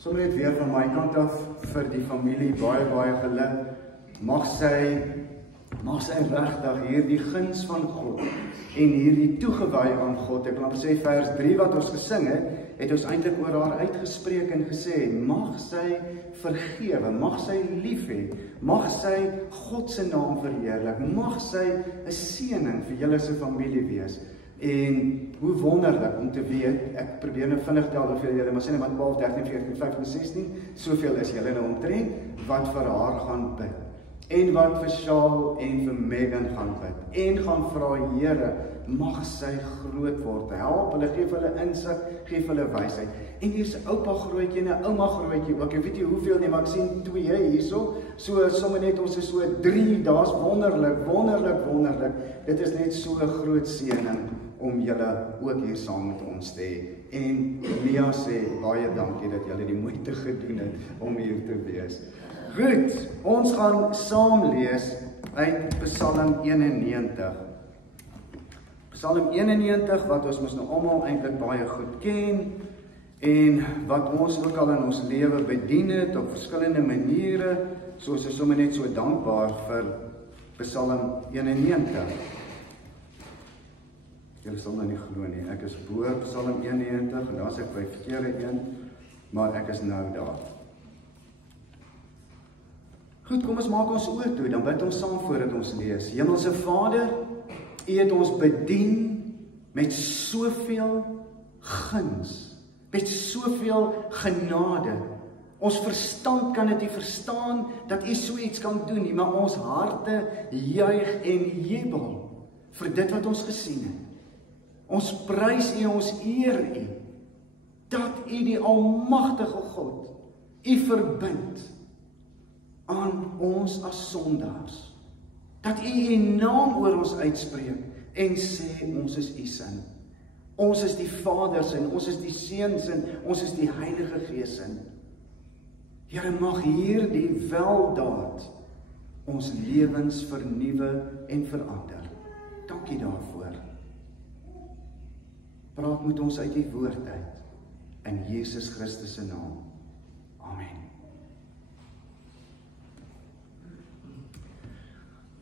Sommer net weer van my kant af vir die familie baie geluk. Mag sy regtig hierdie guns van God en hierdie toegewy aan God. Ek wil sê vers 3 wat ons gesing het ons eintlik oor haar uitgespreek en gesê, mag sy vergewe, mag sy lief hê, mag sy God se naam verheerlik, mag sy 'n seëning vir julle se familie wees. En hoe wonderlik om te weet, ek probeer nou vinnig tel hoeveel julle, maar sê net maar 12, 13, 14, 15, 16, soveel is julle nou omtrent, wat vir haar gaan bid. En wat vir Shaal en vir Megan gaan bid. En gaan vra, Here, mag sy groot word. Help hulle, geef hulle insig, geef hulle wysheid. En hier's 'n oupa grootjie en 'n ouma grootjie ook. Ek weet nie hoeveel nie, maar ek sien 2 hierso. So sommer net ons is so 3. Daar's wonderlik. Dit is net so 'n groot seëning om julle ook hier saam met ons te hê. En Lia sê baie dankie dat julle die moeite gedoen het om hier te wees. Goed, ons gaan saam lees uit Psalm 91. Psalm 91 wat ons mos nou almal eintlik baie goed ken en wat ons ook al in ons lewe bedien het op verskillende maniere. So ons is sommer net so dankbaar vir Psalm 91. Julle sal nou nie glo nie, ek is bo Psalm 91 en daar's ek by verkeerde een, maar ek is nou daar. Goed, kom ons maak ons oë toe, dan bid ons saam voordat ons lees. Hemelse Vader, U het ons bedien met soveel guns, met soveel genade. Ons verstand kan dit nie verstaan dat U so iets kan doen nie, maar ons harte juig en jubel vir dit wat ons gesien het. Ons prys U, ons eer U, dat U die almagtige God, U verbind aan ons as sondaars. Dat U naam oor ons uitspreek en sê ons is U sin. Ons is die Vader sin, ons is die Seun sin, ons is die Heilige Gees sin. Here, mag hierdie weldaad ons lewens vernuwe en verander. Dankie daarvoor. Praat met ons uit die woord uit, in Jesus Christus se naam. Amen.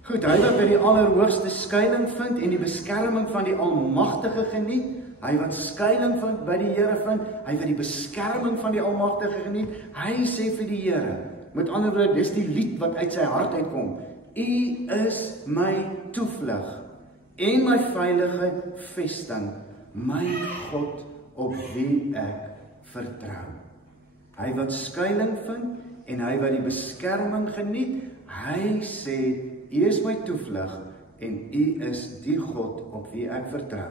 Goed, hy wat by die Allerhoogste skuiling vind en die beskerming van die Almagtige geniet, hy wat skuiling vind by die Here vind, hy wat die beskerming van die Almagtige geniet, hy sê vir die Here, met ander woorde, dis die lied wat uit sy hart uitkom, U is my toevlug en my veilige vesting, my God op wie ek vertrou. Hy wat skuiling vind en hy wat die beskerming geniet, hy sê, U is my toevlug en U is die God op wie ek vertrou.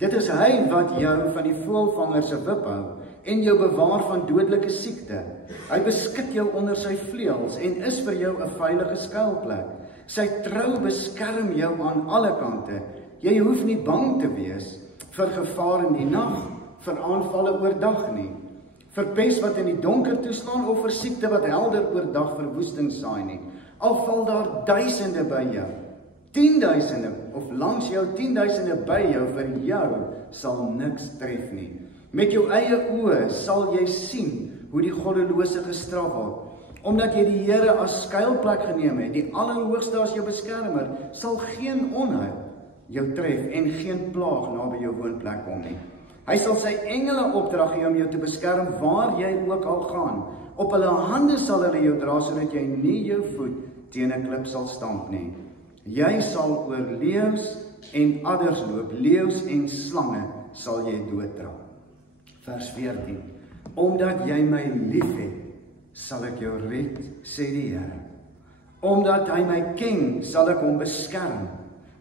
Dit is hy wat jou van die voëlvanger se wip hou en jou bewaar van dodelike siekte. Hy beskik jou onder sy vleuels en is vir jou 'n veilige skuilplek. Sy trou beskerm jou aan alle kante. Jy hoef nie bang te wees vir gevaar in die nag, vir aanvalle oordag nie, vir pes wat in die donker toeslaan of vir siekte wat helder oordag verwoesting saai nie. Al val daar duisende by jou, 10.000 of langs jou 10.000 by jou, vir jou sal niks tref nie. Met jou eie oë sal jy sien hoe die goddelose gestraf word. Omdat jy die Here as skuilplek geneem het, die Allerhoogste as jou beskermer, sal geen onheil jou tref en geen plaag naby jou woonplek kom nie. Hy sal sy engele opdrag gee om jou te beskerm waar jy ook al gaan. Op hulle hande sal hulle jou dra sodat jy nie jou voet teen 'n klip sal stamp nie. Jy sal oor leeu's en adders loop, leeu's en slange sal jy dooddra. Vers 14. Omdat jy my liefhet, sal ek jou red, sê die Here. Omdat hy my ken, sal ek hom beskerm.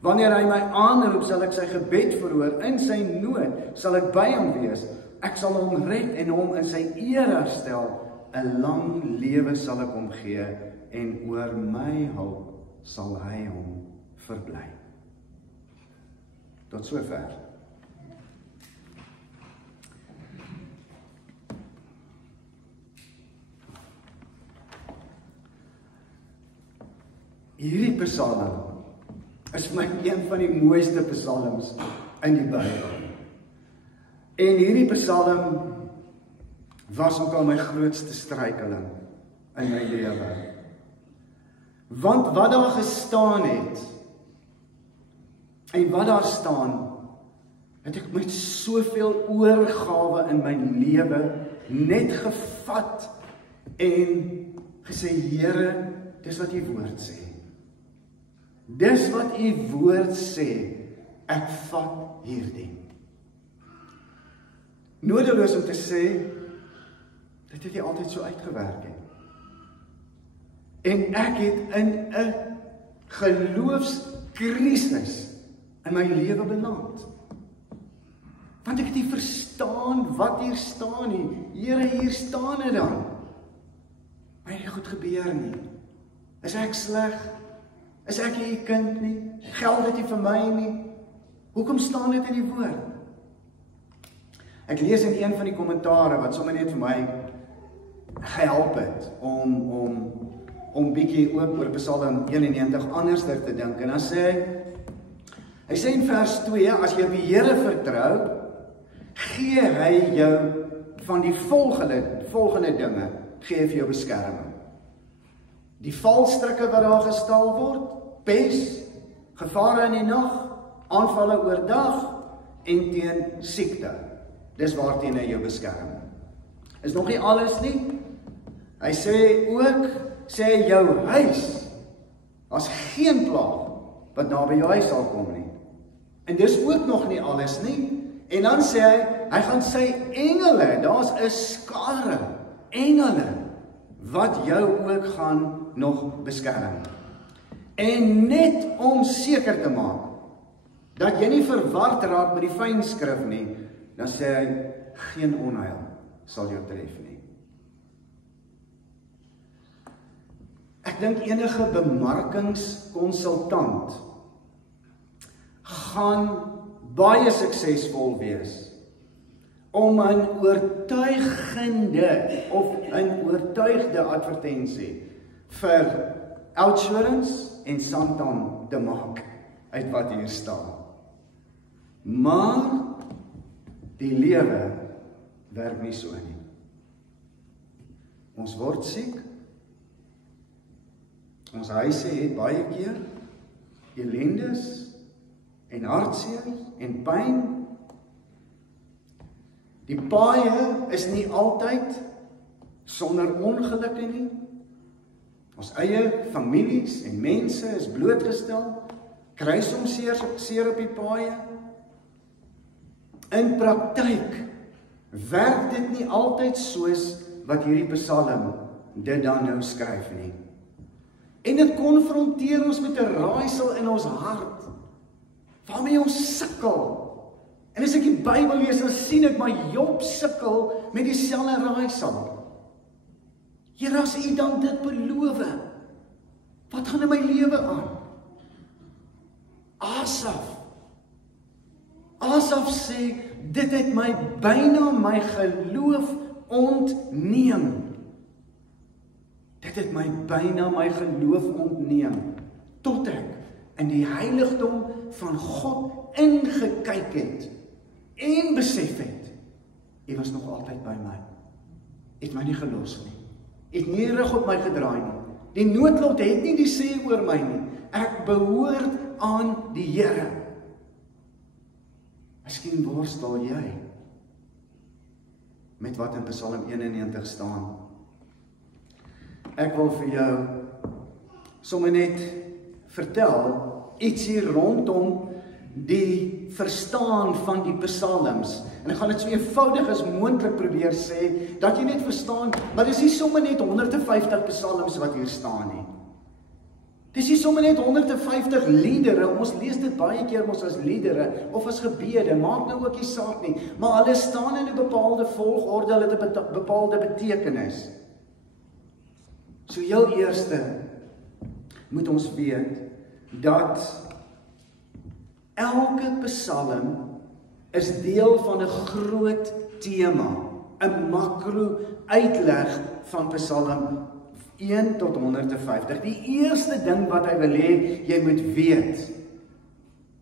Wanneer hy my aanroep, sal ek sy gebed verhoor. In sy nood sal ek by hom wees. Ek sal hom red en hom in sy eer herstel. 'n lang lewe sal ek hom gee en oor my hulp sal hy hom verbly. Tot sover. Hierdie Psalm is vir my een van die mooiste psalms in die Bybel. En hierdie Psalm was ook al my grootste struikeling in my lewe. Want wat daar gestaan het, en wat daar staan, het ek met soveel oorgawe in my lewe net gevat en gesê, Here, dis wat u woord sê. Dis wat u woord sê, ek vat hierdie. Nodeloos om te sê, dit het nie altyd so uitgewerk het. En ek het in 'n geloofskrisis in my lewe beland. Want ek het nie verstaan wat hier staan nie. Here, hier staan dit dan. Maar nie goed gebeur nie. Is ek sleg? Is ek nie u kind nie? Geld dit nie vir my nie? Hoekom staan dit in die woord? Ek lees in een van die kommentare wat sommer net vir my gehelp het om bietjie ook oor Psalm 91 anders te dink. En dan sê hy sê in vers 2, as jy op die Here vertrou, gee hy jou van die volgende dinge, gee hy vir jou beskerming. Die valstrikke wat daar gestal word, pes, gevare in die nag, aanvalle oordag en teen siekte. Dis waarteen hy jou beskerm. Is nog nie alles nie. Hy sê ook, sê jou huis, as geen plaag wat naby jou huis sal kom nie. En dis ook nog nie alles nie. En dan sê hy gaan sy engele, daar's 'n skare engele wat jou ook gaan nog beskerm. En net om seker te maak dat jy nie verward raak met die fynskrif nie, dan sê hy, geen onheil sal jou tref nie. Ek dink enige bemarkingskonsultant gaan baie suksesvol wees om 'n oortuigende of 'n oortuigde advertensie vir Outsurance en Santam te maak uit wat hier staan. Maar die lewe werk nie so nie. Ons word siek. Ons huise het baie keer elendes en hartseer en pyn. Die paaie is nie altyd sonder ongelukke nie. Ons eie families en mense is blootgestel, kry soms seer op die paaie. In praktyk werk dit nie altyd soos wat hierdie Psalm dit dan nou skryf nie. En dit konfronteer ons met 'n raaisel in ons hart, waarmee ons sukkel. En as ek die Bybel lees, dan sien ek maar Job sukkel met dieselfde raaisel. Here, as u dan dit beloof, wat gaan in my lewe aan? Asaf sê, dit het my byna my geloof ontneem. Dit het my byna my geloof ontneem, tot ek in die heiligdom van God ingekyk het, en besef het, u was nog altyd by my. Het my nie gelos nie. Het nie rug op my gedraai nie. Die noodlot het nie die sê oor my nie. Ek behoort aan die Here. Miskien worstel jy met wat in Psalm 91 staan. Ek wil vir jou sommer net vertel ietsie rondom die verstaan van die psalms. En ek gaan dit so eenvoudig as moontlik probeer sê, dat jy net verstaan, maar dis nie sommer net 150 psalms wat hier staan nie. Dis nie sommer net 150 liedere, ons lees dit baie keer ons as liedere, of as gebede, maak nou ook nie saak nie, maar hulle staan in 'n bepaalde volgorde, hulle het 'n bepaalde betekenis. So heel eerste moet ons weet, dat elke psalm is deel van 'n groot tema, 'n makro uitleg van Psalm 1 tot 150. Die eerste ding wat hy wil hê jy moet weet,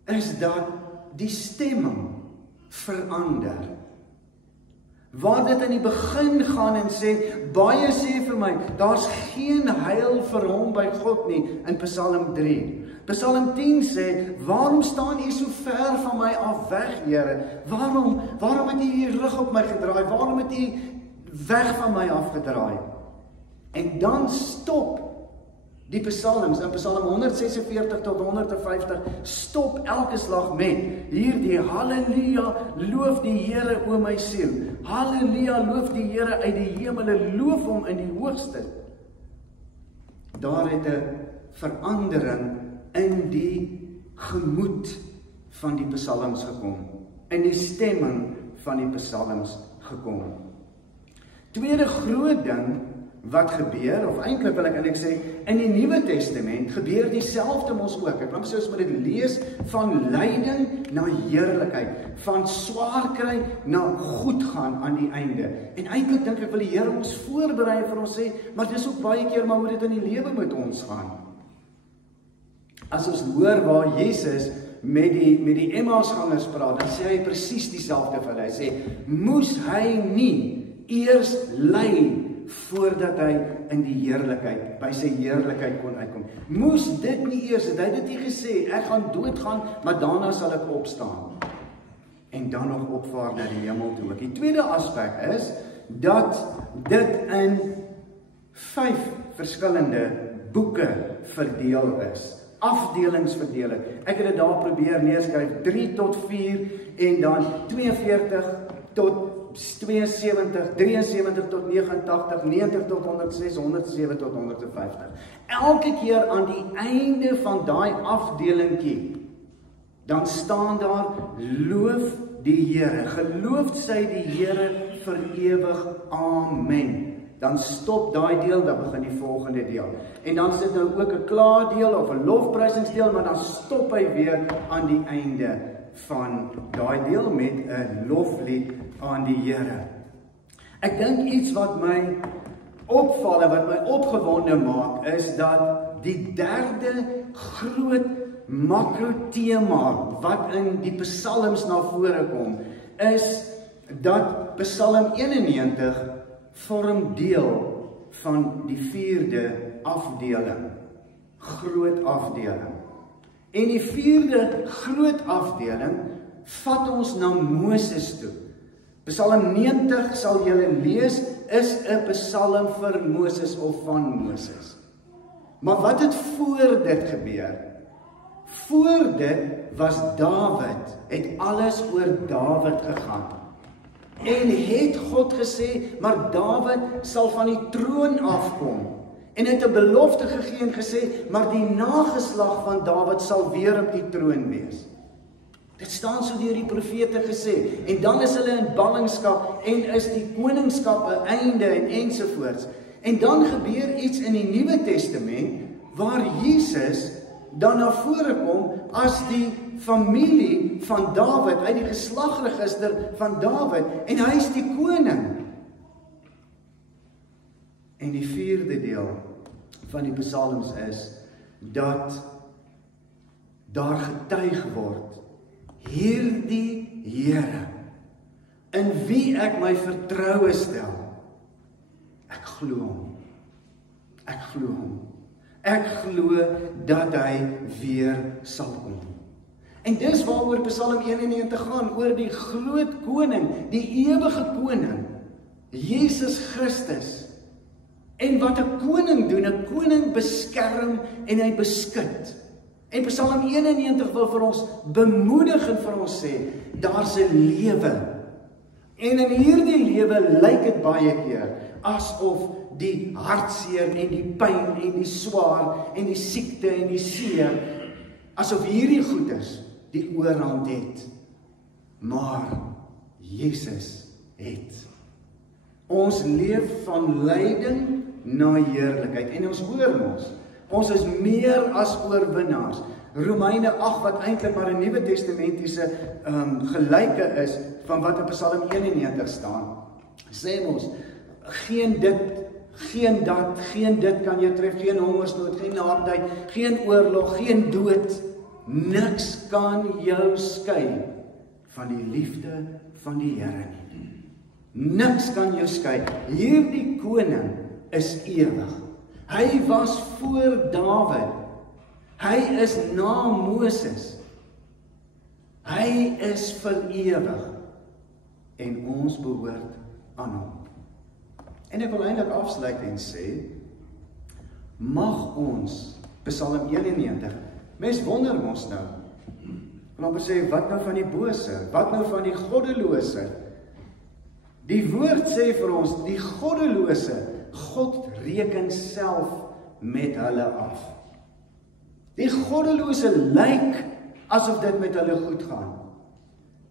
is dat die stemming verander. waar dit in die begin gaan en sê, baie sê vir my, daar's geen heil vir hom by God nie, in Psalm 3. Psalm 10 sê, waarom staan U so ver van my af weg, Here? Waarom het U U rug op my gedraai? Waarom het U weg van my afgedraai? En dan stop die psalms, in Psalm 146 tot 150, stop elke slag met hierdie Halleluja, loof die Here o my siel. Halleluja, loof die Here uit die hemele, loof hom in die hoogste. Daar het 'n verandering in die gemoed van die psalms gekom, in die stemming van die psalms gekom. Tweede groot ding wat gebeur, of eintlik wil ek sê, in die Nuwe Testament gebeur dieselfde mos ook. Ek dink soos met dit lees van lyding na heerlikheid, van swaar kry na goed gaan aan die einde. En eintlik dink ek wil die Here ons voorberei vir ons sê, maar dis ook baie keer maar hoe dit in die lewe met ons gaan. As ons hoor waar Jesus met die Emmausgangers praat, dan sê hy presies dieselfde vir hulle. Hy sê, moes hy nie eers ly voordat hy in die heerlikheid, by sy heerlikheid kon uitkom. Moes dit nie eers, het hy dit nie gesê, ek gaan doodgaan, maar daarna sal ek opstaan. En dan nog opvaar na die hemel toe. Die tweede aspek is, dat dit in 5 verskillende boeke verdeel is. Afdelingsverdeling. Ek het dit daar probeer neerskryf, 3 tot 4, en dan 42 tot 72, 73 tot 89, 90 tot 106, 107 tot 150. Elke keer aan die einde van daai afdelingkie, dan staan daar, loof die Here, geloof sy die Here vir ewig, amen. Dan stop daai deel, dan begin die volgende deel. En dan sit nou ook 'n klaardeel of 'n lofprysingsdeel, maar dan stop hy weer aan die einde van daai deel met 'n loflied aan die Here. Ek dink iets wat my opval en wat my opgewonde maak, is dat die derde groot makro-tema wat in die psalms na vore kom, is dat Psalm 91 vorm deel van die 4de afdeling, groot afdeling. En die 4de groot afdeling vat ons na Moses toe. Psalm 90 sal julle lees, is 'n psalm vir Moses of van Moses. Maar wat het voor dit gebeur? Voor dit was Dawid, het alles oor Dawid gegaan. En het God gesê, maar Dawid sal van die troon afkom. En het 'n belofte gegee en gesê, maar die nageslag van Dawid sal weer op die troon wees. Dit staan so deur die profete gesê. En dan is hulle in ballingskap en is die koningskap 'n einde en ensovoorts. En dan gebeur iets in die Nuwe Testament waar Jesus dan na vore kom as die familie van Dawid, uit die geslagregister van Dawid, en hy is die koning. En die 4de deel van die psalms is, dat daar getuig word, hierdie Here, in wie ek my vertroue stel, ek glo hom, ek glo hom, ek glo dat hy weer sal kom. En dis waaroor Psalm 91 gaan, oor die groot koning, die ewige koning, Jesus Christus. En wat 'n koning doen, 'n koning beskerm en hy beskut. En Psalm 91 wil vir ons bemoedig en vir ons sê, daar's 'n lewe. En in hierdie lewe lyk dit baie keer asof die hartseer en die pyn en die swaar en die siekte en die seer, asof hierdie goeders die oorhand het. Maar Jesus het. Ons leef van lyding na heerlikheid. En ons hoor ons is meer as oorwinnaars. Romeine 8 wat eintlik maar 'n Nuwe Testamentiese gelyke is van wat in Psalm 91 staan. Sê ons, geen dit, geen dat, geen dit kan jou tref, geen hongersnood, geen naamtyd, geen oorlog, geen dood. Niks kan jou skei van die liefde van die Here nie. Niks kan jou skei. Hierdie koning is ewig. Hy was voor Dawid. Hy is na Moses. Hy is vir ewig. En ons behoort aan hom. En ek wil eintlik afsluit en sê, mag ons, Psalm 91, mens wonder ons nou, wil amper sê, wat nou van die bose, wat nou van die goddelose? Die woord sê vir ons, die goddelose, God reken self met hulle af. Die goddelose lyk asof dit met hulle goed gaan,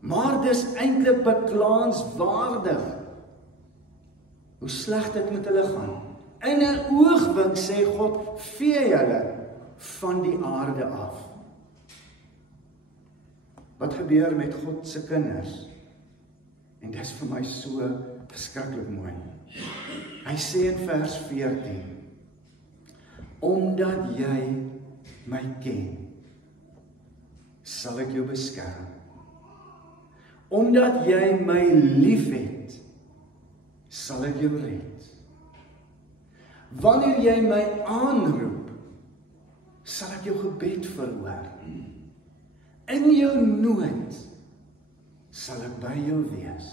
maar dis eintlik beklaanswaardig hoe sleg dit met hulle gaan. In 'n oogwink sê God, vee hulle van die aarde af. Wat gebeur met God se kinders? En dit is vir my so verskriklik mooi. Hy sê in vers 14, omdat jy my ken, sal ek jou beskerm. Omdat jy my liefhet, sal ek jou red. Wanneer jy my aanroep, sal ek jou gebed verhoor. In jou nood sal ek by jou wees.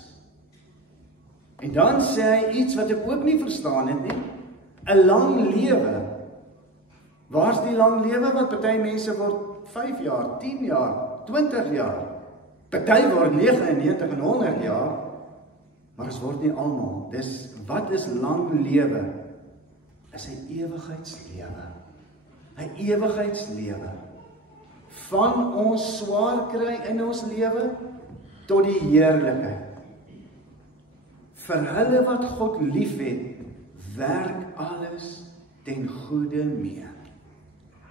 En dan sê hy iets wat ek ook nie verstaan het nie. 'n lang lewe. Waar's die lang lewe wat party mense word 5 jaar, 10 jaar, 20 jaar. Party word 99 en 100 jaar. Maar ons word nie almal. Dis wat is lang lewe? Is 'n ewigheidslewe. 'n Ewigheidslewe. Van ons swaar kry in ons lewe tot die heerlikheid. Vir hulle wat God liefhet, werk alles ten goeie mee.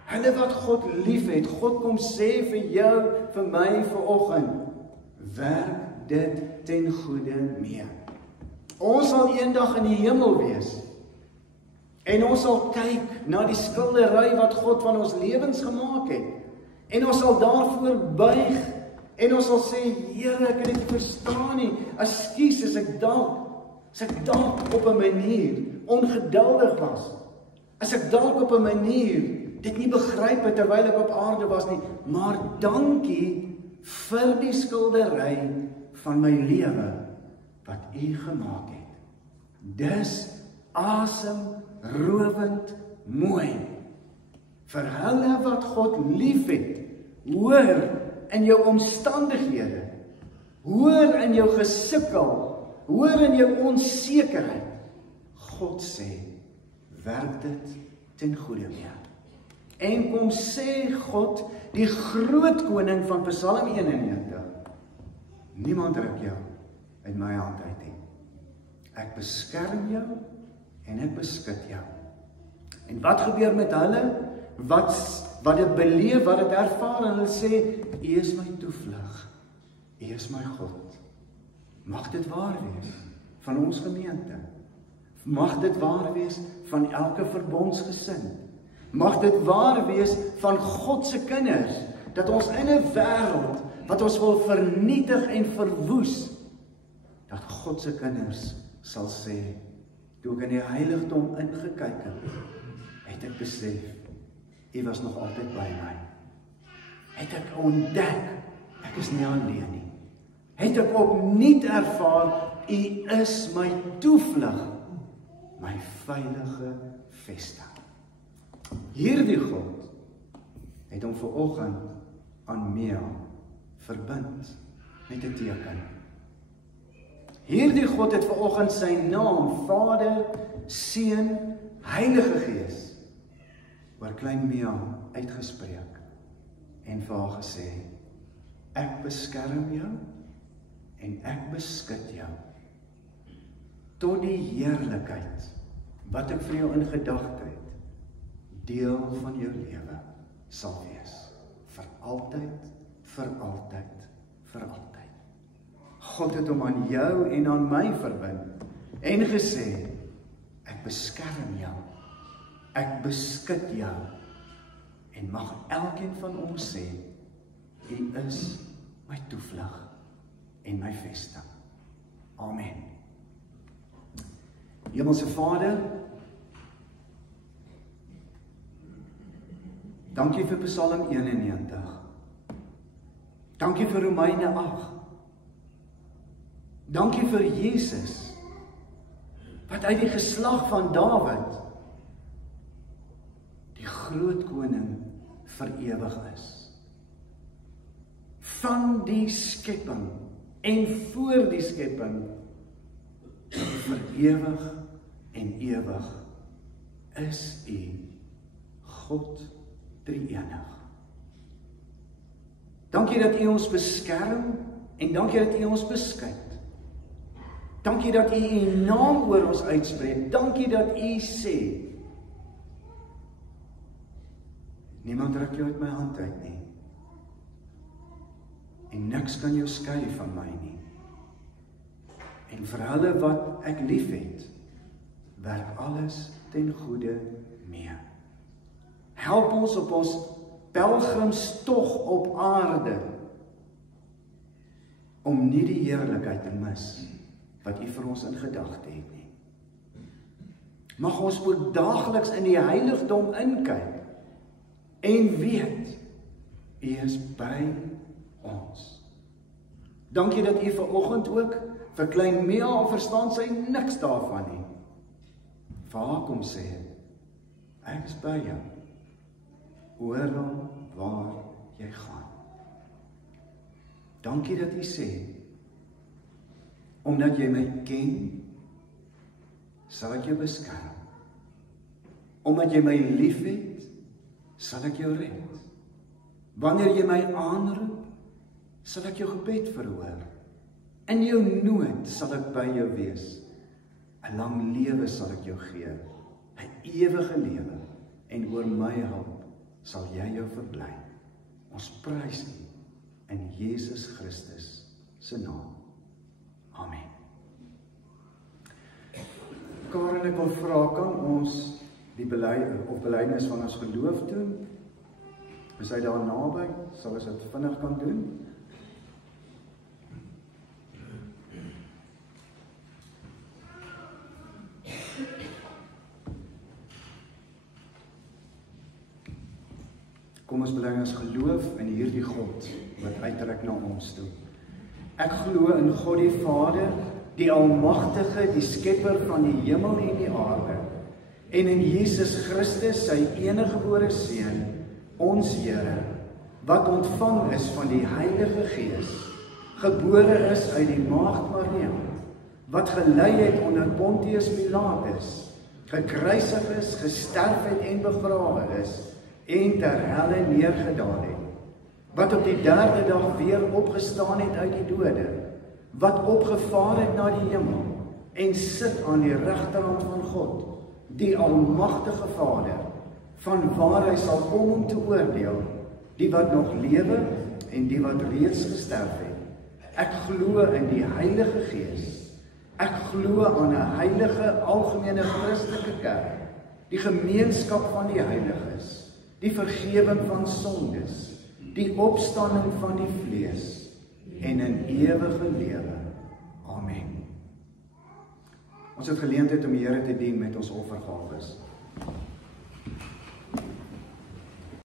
Hulle wat God liefhet, God kom sê vir jou, vir my vanoggend, werk dit ten goeie mee. Ons sal eendag in die hemel wees. En ons sal kyk na die skildery wat God van ons lewens gemaak het. En ons sal daarvoor buig. En ons sal sê, Here, ek kan dit nie verstaan nie. Ekskuus as ek dalk op 'n manier ongeduldig was. As ek dalk op 'n manier dit nie begryp het terwyl ek op aarde was nie. Maar dankie vir die skildery van my lewe wat U gemaak het. Dis asemrowend mooi. Vir hulle wat God liefhet, hoor in jou omstandighede, hoor in jou gesukkel, hoor in jou onsekerheid. God sê, werk dit ten goeie mee. En kom sê God, die groot koning van Psalm 91, niemand ruk jou uit my hand uit nie. Ek beskerm jou en ek beskud jou. En wat gebeur met hulle? Wat dit beleef, wat dit ervaar, en hulle sê, U is my toevlug, U is my God. Mag dit waar wees van ons gemeente. Mag dit waar wees van elke verbondsgesin. Mag dit waar wees van God se kinders, dat ons in 'n wêreld wat ons wil vernietig en verwoes, dat God se kinders sal sê, toe ek in die heiligdom ingekyk het ek besef, U was nog altyd by my. Het ek ontdek, ek is nie alleen nie. Het ek opnuut ervaar, U is my toevlug, my veilige vesting. Hierdie God het hom vanoggend aan Mia verbind met 'n teken. Hierdie God het vanoggend sy naam, Vader, Seun, Heilige Gees, oor klein Mia uitgespreek en vir haar gesê, ek beskerm jou en ek beskud jou tot die heerlikheid wat ek vir jou in gedagte het, deel van jou lewe sal wees, vir altyd, vir altyd, vir altyd. God het hom aan jou en aan my verbind en gesê, ek beskerm jou, ek beskud jou, en mag elkeen van ons sê, U is my toevlug en my vesting. Amen. Hemelse Vader, dankie vir Psalm 91. Dankie vir Romeine 8. Dankie vir Jesus, wat uit die geslag van Dawid, die groot koning, vir ewig is. Van die skepping en voor die skepping, vir ewig en ewig is U, God drie-enig. Dankie dat U ons beskerm en dankie dat U ons beskyk. Dankie dat U U naam oor ons uitspreek. Dankie dat U sê, niemand ruk jou uit my hand uit nie. En niks kan jou skei van my nie. En vir hulle wat ek lief het, werk alles ten goeie mee. Help ons op ons pelgrimstog op aarde, om nie die heerlikheid te mis, wat U vir ons in gedagte het nie. Mag ons ook daagliks in die heiligdom inkyk, en weet, U is by ons. Dankie dat U vanoggend ook, vir klein Mia verstaan sy niks daarvan nie. Vir haar kom sê, ek is by jou, oral waar jy gaan. Dankie dat U sê, omdat jy my ken, sal ek jou beskerm. Omdat jy my lief het, sal ek jou red. Wanneer jy my aanroep, sal ek jou gebed verhoor. In jou nood sal ek by jou wees. 'n lang lewe sal ek jou gee, 'n ewige lewe, en oor my hulp sal jy jou verbly. Ons prys U in Jesus Christus se naam. Amen. Karen, ek wil vra, kan ons die belydenis van ons geloof doen? Is hy daar naby? Sal ons dit vinnig kan doen? Kom ons bely ons geloof in hierdie God wat uitreik na ons toe. Ek glo in God die Vader, die Almagtige, die Skepper van die hemel en die aarde, en in Jesus Christus, sy eniggebore Seun, ons Here, wat ontvang is van die Heilige Gees, gebore is uit die Maagd Maria, wat gelei het onder Pontius Pilatus, gekruisig is, gesterf het en begrawe is, en ter helle neergedaan het, wat op die derde dag weer opgestaan het uit die dode, wat opgevaar het na die hemel, en sit aan die regterhand van God, die Almagtige Vader, van waar hy sal kom om te oordeel, die wat nog lewe en die wat reeds gesterf het. Ek glo in die Heilige Gees. Ek glo aan 'n heilige, algemene Christelike kerk, die gemeenskap van die heiliges, die vergewing van sondes, die opstanding van die vlees en 'n ewige lewe. Amen. Ons het geleentheid om die Here te dien met ons offergawes.